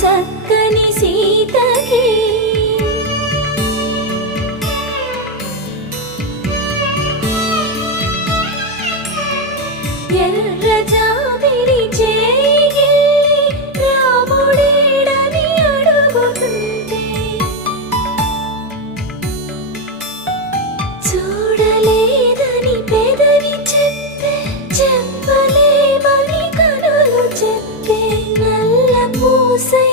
చక్కని సీతకి ఎర్ర జాబిలి చేయి రాముడేడని అడుగుతుంటే చూడలేదని పెదవి చెప్పే చెప్పలేమని కనులు చెప్పే నల్ల పూసై